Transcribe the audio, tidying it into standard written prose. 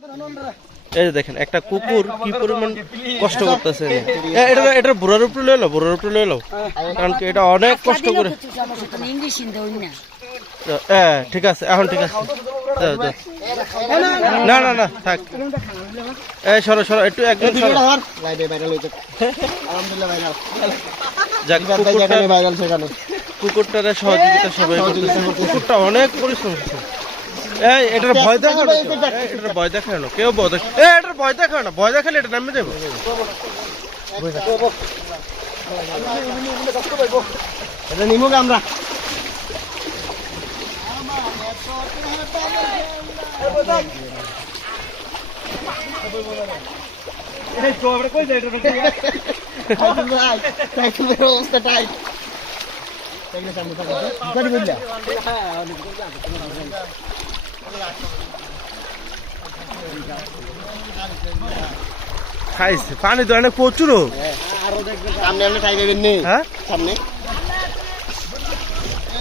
এই যে দেখেন একটা কুকুর কি পরিমাণ কষ্ট করতেছে। এটা বুড়ার উপরে লয়ে লো কারণ কি এটা অনেক কষ্ট করে। হ্যাঁ ঠিক আছে, এখন ঠিক আছে। না না না থাক, এই সরো সরো একটু, একদম সরো। কুকুরটারে সহযোগিতা সবাই করতেছে। কুকুরটা অনেক পরিশ্রম করছে। এই এটার ভয় দেখানো, এটার ভয় দেখানো, কেউ ভয় দেখ, এটার ভয় দেখানো না, ভয় দেখালে এটা নামে যাবো। এটা নিমুক আমরা। খাইছে পানি তো অনেক প্রচুর। সামনে আপনি খাই দেবেন নি? হ্যাঁ সামনে